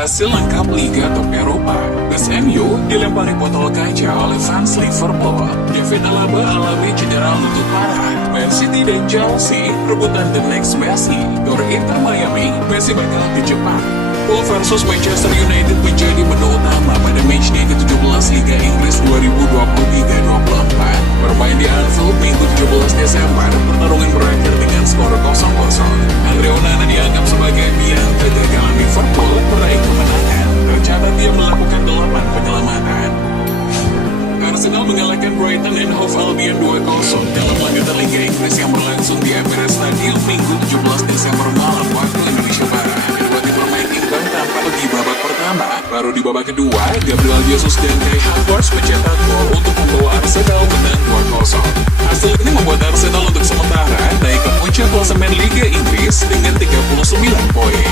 Hasil lengkap Liga Top Eropa. Best MU dilempari botol kaca oleh fans Liverpool. David Alaba alami cedera lutut parah. Man City dan Chelsea rebutan the next Messi. Gor Inter Miami, Messi bakal di Jepang. Wolves versus Manchester United menjadi menu utama pada matchday ke-17 Liga Inggris 2023-24. Bermain di Anfield Minggu 17 Desember, pertarungan berakhir dengan skor 0-0. Andre Onana dianggap sebagai biang kegagalan Liverpool meraih kemenangan. Tercatat dia melakukan 8 penyelamatan. Arsenal mengalahkan Brighton and Hove Albion 2-0 dalam lanjutan Liga Inggris yang berlangsung di Emirates Stadium Minggu 17 Desember malam waktu Indonesia Barat. Kedua tim bermain imbang tanpa di babak pertama. Baru di babak kedua, Gabriel Jesus dan Kai Havertz mencetak gol untuk membawa Arsenal menang 2-0. Hasil ini membuat Arsenal untuk sementara naik ke puncak klasemen Liga Inggris dengan 39 poin.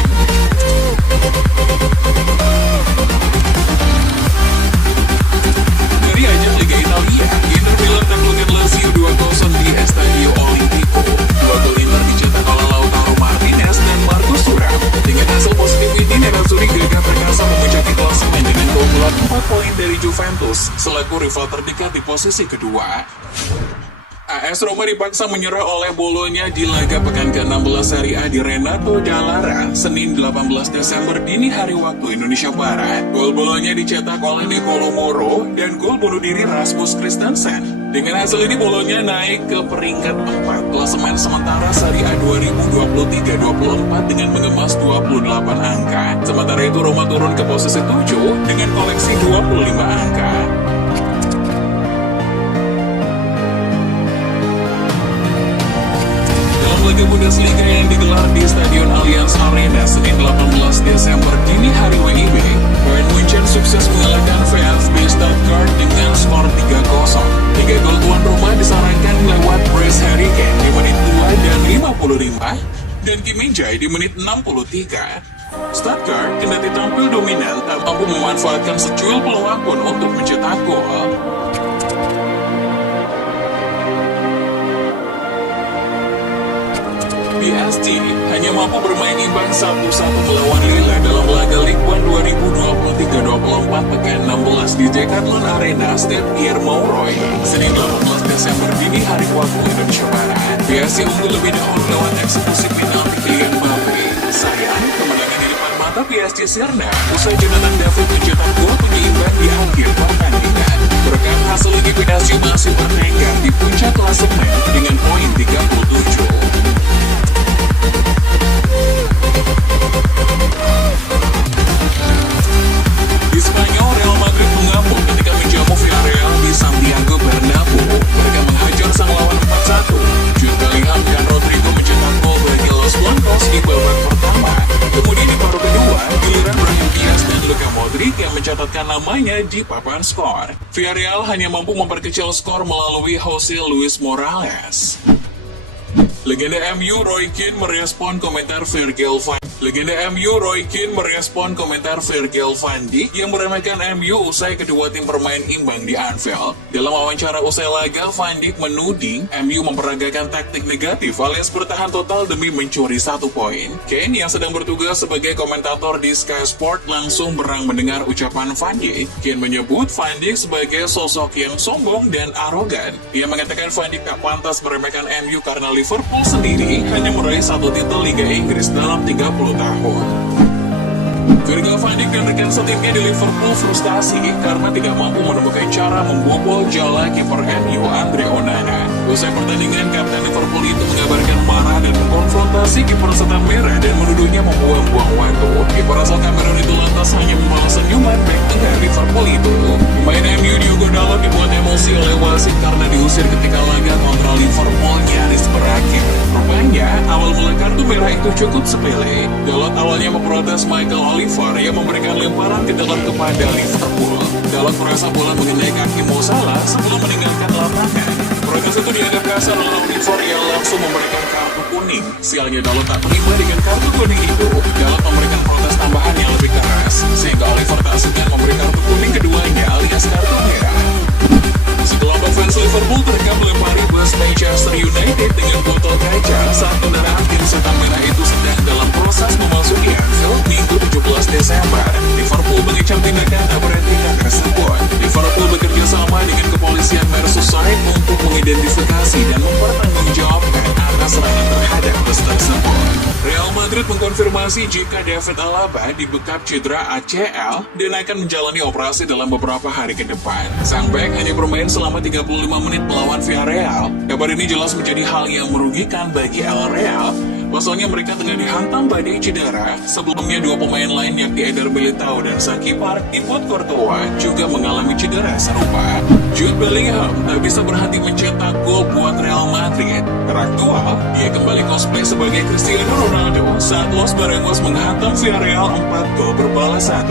Dari ajang Liga Italia, Inter Milan taklukkan Lazio 2-0 di Estadio Olimpico. Dua gol Inter dicetak oleh Lautaro Martinez dan Marcus Thuram. Dengan hasil positif ini, Nerazzurri gagah perkasa memuncaki klasemen dengan keunggulan 4 poin dari Juventus selaku rival terdekat di posisi kedua. AS Roma dipaksa menyerah oleh Bologna di laga pekan ke-16 Serie A di Renato Dallara, Senin 18 Desember dini hari waktu Indonesia Barat. Gol Bologna dicetak oleh Nicolo Moro dan gol bunuh diri Rasmus Christensen. Dengan hasil ini Bologna naik ke peringkat 4 klasemen sementara Serie A 2023-24 dengan mengemas 28 angka. Sementara itu Roma turun ke posisi 7 dengan koleksi 25 angka. Laga Bundesliga yang digelar di Stadion Allianz Arena Senin 18 Desember dini hari WIB, Bayern Munchen sukses mengalahkan VfB Stuttgart dengan skor 3-0. 3 gol tuan rumah disarankan lewat Brice Harrikane di menit 2 dan 55 dan Kim Min-jae di menit 63. Stuttgart kendati tampil dominan tak mampu memanfaatkan secuil peluang pun untuk mencetak gol. PSG hanya mampu bermain imbang 1-1 melawan Lille dalam laga Ligue 1 2023-24 pekan 16 di Decathlon Arena Stade Pierre Mauroy, Senin 18 Desember dini hari waktu Indonesia Barat. PSG unggul lebih dahulu lewat eksekusi penalti Kylian Mbappe. Sayang, kemenangan di depan mata PSG sirna usai Jonathan David mencetak gol penyeimbang di akhir pertandingan. Berkat hasil ini PSG masih bertengger di puncak klasemen dengan poin 37. Di Spanyol, Real Madrid mengamuk ketika menjamu Villarreal di Santiago Bernabeu. Mereka menghajar sang lawan 4-1. Jude Bellingham dan Rodrigo mencetak gol bagi Los Blancos di babak pertama. Kemudian di paruh kedua, giliran Brahim Diaz dan Luka Modric yang mencatatkan namanya di papan skor. Villarreal hanya mampu memperkecil skor melalui Jose Luis Morales. Legenda MU Roy Keane merespon komentar Virgil van Dijk yang meremehkan MU usai kedua tim bermain imbang di Anfield. Dalam wawancara usai laga, Van Dijk menuding MU memperagakan taktik negatif alias bertahan total demi mencuri 1 poin. Kane yang sedang bertugas sebagai komentator di Sky Sport langsung berang mendengar ucapan Van Dijk. Kane menyebut Van Dijk sebagai sosok yang sombong dan arogan. Ia mengatakan Van Dijk tak pantas meremehkan MU karena Liverpool sendiri hanya meraih 1 titel Liga Inggris dalam 30 tahun. Virgil van Dijk dan rekan setimnya di Liverpool frustasi karena tidak mampu menemukan cara membobol jala kiper MU Andre Onana. Usai pertandingan, kapten Liverpool itu mengabarkan marah dan mengkonfrontasi kiper setan merah dan menuduhnya membuang-buang waktu. Kiper asal Kamerun itu lantas hanya membalas senyuman bek tengah Liverpool itu. Pemain MU Diogo Dalot dibuat emosi oleh wasit karena diusir ketika laga kontra Liverpool nyaris berakhir. Rupanya, awal mula kartu merah itu cukup sepele. Dalot awalnya memprotes Michael Oliver yang memberikan lemparan ke dalam kepada Liverpool. Dalot merasa bola mengenai kaki Mo Salah sebelum meninggalkan lapangan. Protes itu dianggap kasar oleh Oliver yang langsung memberikan kartu kuning. Sialnya Dalot tak terima dengan kartu kuning itu. Dalot memberikan protes tambahan yang lebih keras, sehingga Oliver tak segan memberi kartu kuning keduanya alias kartu merah. Sekelompok fans Liverpool terekam melempari bus Manchester United dengan botol kaca saat kendaraan tim setan merah itu sedang dalam proses memasuki Anfield Minggu 17 Desember. terkonfirmasi jika David Alaba dibekap cedera ACL dan akan menjalani operasi dalam beberapa hari ke depan. Sang bek hanya bermain selama 35 menit melawan Villarreal. Kabar ini jelas menjadi hal yang merugikan bagi El Real. Pasalnya mereka tengah dihantam badai cedera. Sebelumnya dua pemain lain yakni Eder Militao dan Saki Park Thibaut Courtois juga mengalami cedera serupa. Jude Bellingham tak bisa berhenti mencetak gol buat Real Madrid. Teraktual, dia kembali cosplay sebagai Cristiano Ronaldo saat Los Barangos menghantam Villarreal 4 gol berbalas 1.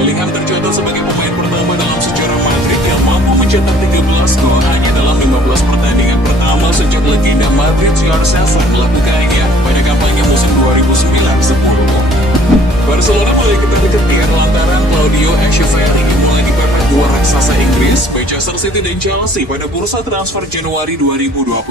Bellingham tercatat sebagai pemain pertama dalam sejarah Madrid yang mampu mencetak 13 gol hanya dalam 15 pertandingan pertama sejak legenda Madrid CR7 melakukannya pada kampanye musim 2009-10. Barcelona mulai ketar-ketir lantaran Claudio Echeverri mulai dipepet dua raksasa Inggris, Manchester City dan Chelsea pada bursa transfer Januari 2024.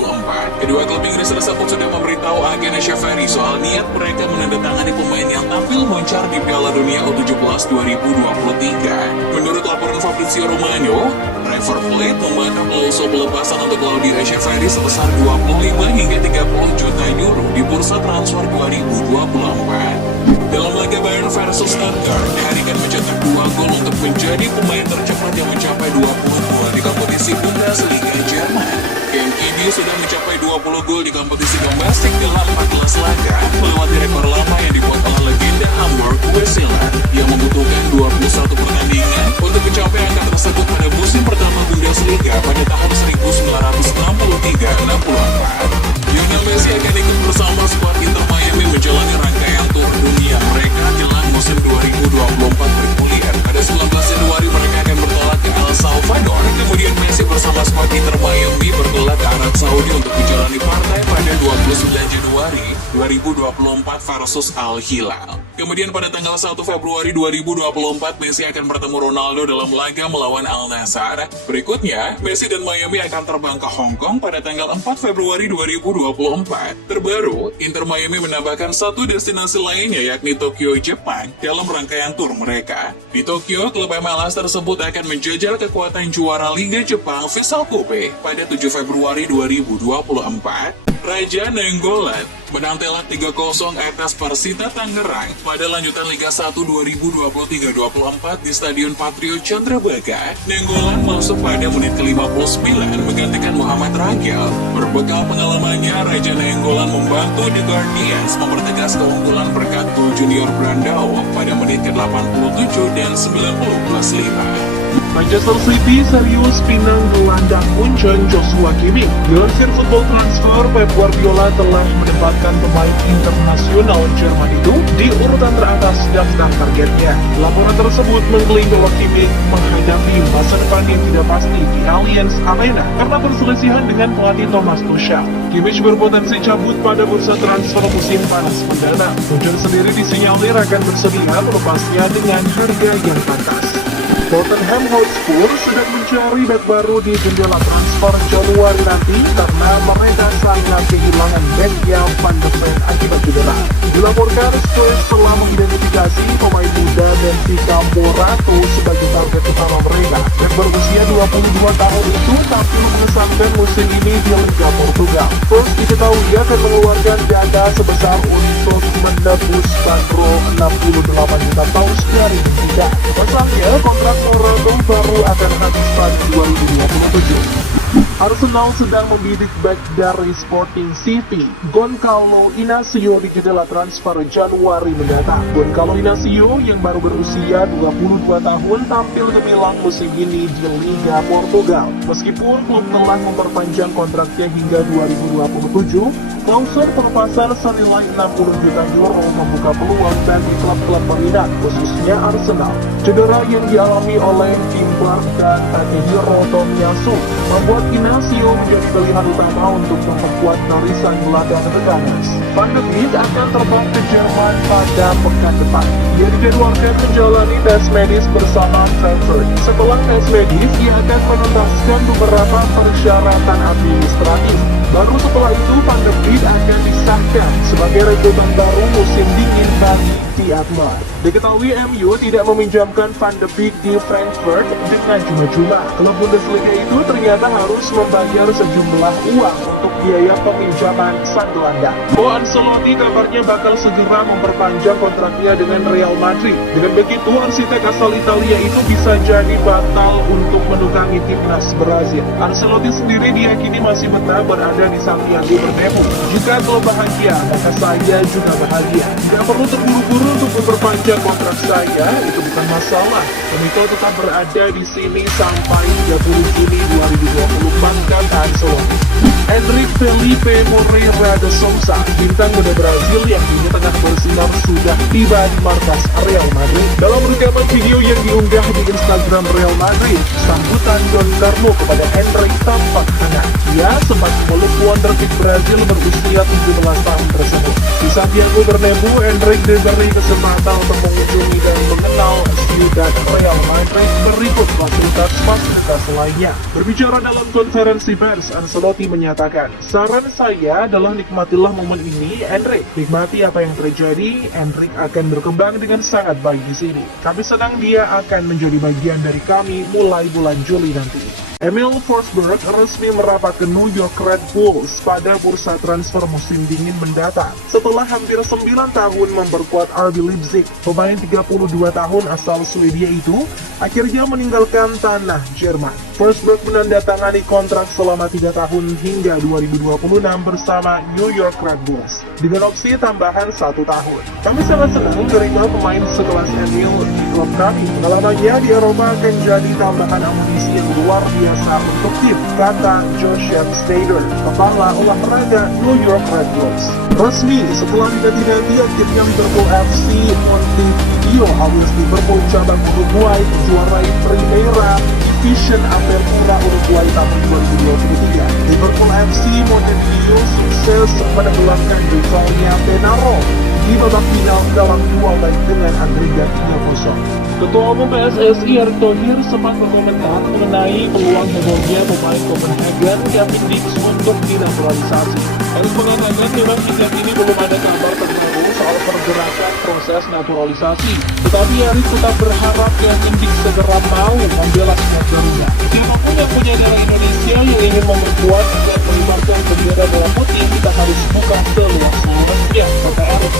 Kedua klub Inggris tersebut sudah memberitahu agen Echeverri soal niat mereka menandatangani pemain yang tampil moncar di Piala Dunia U17 2023. Menurut laporan Fabrizio Romano, River Plate memantap klausul pelepasan untuk Claudio Echeverri sebesar 25 hingga 30 juta euro di bursa transfer 2024. Dalam laga Bayern versus Stuttgart, Harry Kane mencetak 2 gol untuk menjadi pemain tercepat yang mencapai 20 gol di kompetisi Bundesliga Jerman. Kane kini sudah mencapai 20 gol di kompetisi domestik dalam 14 laga, melewati rekor lama yang dibuat oleh legenda Hamburg Weseland yang membutuhkan 21 pertandingan untuk mencapai angka tersebut pada musim pertama Bundesliga pada tahun 1963-64. Lionel Messi akan ikut bersama skuad Inter Miami menjalani rangkaian tur dunia mereka jelang musim 2024 bergulir. Pada 19 Januari mereka akan bertolak ke El Salvador, kemudian Messi bersama skuad Inter Miami bertolak ke Arab Saudi untuk menjalani partai pada 29 Januari 2024 versus Al Hilal. Kemudian pada tanggal 1 Februari 2024 Messi akan bertemu Ronaldo dalam laga melawan Al Nassr. Berikutnya, Messi dan Miami akan terbang ke Hong Kong pada tanggal 4 Februari 2024. Terbaru, Inter Miami menambahkan satu destinasi lainnya yakni Tokyo, Jepang dalam rangkaian tur mereka. Di Tokyo, klub MLS tersebut akan menjajal kekuatan juara Liga Jepang Vissel Kobe pada 7 Februari 2024. Raja Nainggolan menang telak 3-0 atas Persita Tangerang pada lanjutan Liga 1 2023-24 di Stadion Patriot Candrabaga. Nainggolan masuk pada menit ke-59 menggantikan Muhammad Ragil. Berbekal pengalamannya, Raja Nainggolan membantu The Guardians mempertegas keunggulan berkat gol junior Brandao pada menit ke-87 dan 90+5. Manchester City serius pinang gelandang Munchen Joshua Kimmich. Dilansir Football Transfer, Pep Guardiola telah menempatkan pemain internasional Jerman itu di urutan teratas daftar targetnya. Laporan tersebut mengklaim bahwa Kimmich menghadapi masa depan yang tidak pasti di Allianz Arena karena perselisihan dengan pelatih Thomas Tuchel. Kimmich berpotensi cabut pada bursa transfer musim panas mendatang. Munchen sendiri disinyalir akan bersedia melepasnya dengan harga yang pantas. Tottenham Hotspur sedang mencari bek baru di jendela transfer Januari nanti karena mereka sangat kehilangan bek yang Van de Ven akibat cedera. Dilaporkan Spurs telah mengidentifikasi pemain muda Benfica Morato sebagai target utama mereka. Bek berusia 22 tahun itu tampil mengesankan musim ini di Liga Portugal. Spurs diketahui akan mengeluarkan dana sebesar untuk menebus bandrol 68 juta paus dari Benfica. Pasalnya, kontrak Morato baru akan habis pada 2027. Arsenal sedang membidik bek dari Sporting CP, Goncalo Inacio di jendela transfer Januari mendatang. Goncalo Inacio yang baru berusia 22 tahun tampil gemilang musim ini di Liga Portugal. Meskipun klub telah memperpanjang kontraknya hingga 2027, klausul pelepasan senilai 60 juta euro membuka peluang bagi klub-klub peminat, khususnya Arsenal. Cedera yang dialami oleh Tim Clark dan Takehiro Tomiyasu membuat Inacio menjadi pilihan utama untuk memperkuat barisan gelandang The Gunners. Van de Beek akan terbang ke Jerman pada pekan depan. Ia dijadwalkan menjalani tes medis bersama Frankfurt. Setelah tes medis, ia akan menuntaskan beberapa persyaratan administratif. Baru setelah itu Van de Beek akan disahkan sebagai rekrutan baru musim dingin bagi The Athletic. Diketahui MU tidak meminjamkan Van de Beek di Frankfurt dengan cuma-cuma. Klub Bundesliga itu ternyata harus membayar sejumlah uang untuk biaya peminjaman sang gelandang. Ancelotti kabarnya bakal segera memperpanjang kontraknya dengan Real Madrid. Dengan begitu, arsitek asal Italia itu bisa jadi batal untuk menukangi timnas Brazil. Ancelotti sendiri diyakini masih betah berada di Santiago Bernabeu. Jika klub bahagia, maka saya juga bahagia. Tidak perlu terburu-buru untuk memperpanjang kontrak saya, itu bukan masalah. Benito tetap berada di sini sampai 30 Juni 2024, kata Ancelotti. Enrique Felipe Moreira de Sousa, bintang muda Brazil yang kini tengah bersinar, sudah tiba di markas Real Madrid. Dalam rekaman video yang diunggah di Instagram Real Madrid, sambutan Don Carlo kepada Enrique tampak hangat. Dia sempat meluk wonderkid Brazil berusia 17 tahun tersebut. Di Santiago Bernabeu, Enrique diberi kesempatan untuk mengunjungi dan mengenal Ciudad Real Madrid berikut fasilitas lainnya. Berbicara dalam konferensi pers, Ancelotti menyatakan, saran saya adalah nikmatilah momen ini, Enrique. Nikmati apa yang terjadi, Enrique akan berkembang dengan sangat baik di sini. Kami senang dia akan menjadi bagian dari kami mulai bulan Juli nanti. Emil Forsberg resmi merapat ke New York Red Bulls pada bursa transfer musim dingin mendatang. Setelah hampir 9 tahun memperkuat RB Leipzig, pemain 32 tahun asal Swedia itu akhirnya meninggalkan tanah Jerman. Forsberg menandatangani kontrak selama 3 tahun hingga 2026 bersama New York Red Bulls, dengan opsi tambahan 1 tahun. Kami sangat senang menerima pemain sekelas Emil di klub kami. Pengalamannya di Eropa akan jadi tambahan amunisi yang luar biasa untuk tim, kata Joseph Snyder, kepala olahraga New York Red Bulls. Resmi, setelah dinanti-nanti akhirnya Liverpool FC Montevideo alias Liverpool cabang Uruguay menjuarai Primera Division Apertura Uruguay tahun 2023. Liverpool FC Montevideo sukses menenggelamkan rivalnya Penarol di babak final dalam 2 leg dengan agregat 3-0. Ketua Umum PSSI Erick Thohir sempat berkomentar mengenai peluang hebohnya pemain Copenhagen Kevin Dix untuk dinaturalisasi. Erick mengatakan memang hingga kini belum ada kabar terbaru soal pergerakan proses naturalisasi, tetapi Erick tetap berharap Kevin Dix segera mau membela squad Garuda. Siapapun yang punya darah Indonesia yang ingin memperkuat dan mengibarkan bendera merah putih, kita harus buka seluas-luasnya, kata Erick.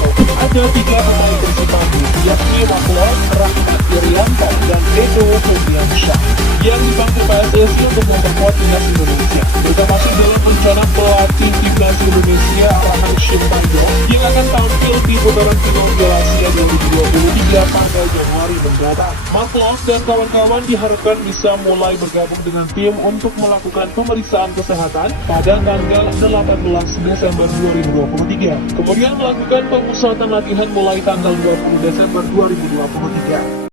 Ada 3 pemain bersifat yakni Maklon, Rahmat Irianto, dan Edo Febriansyah yang dipanggil PSSI untuk memperkuat timnas Indonesia. Mereka masuk dalam rencana pelatih timnas Indonesia arahan Shintayo yang akan tampil di putaran final Piala Asia 2023 pada Januari mendatang. Maklon dan kawan-kawan diharapkan bisa mulai bergabung dengan tim untuk melakukan pemeriksaan kesehatan pada tanggal 18 Desember 2023. Kemudian melakukan pemusatan latihan mulai tanggal 20 Desember 2023.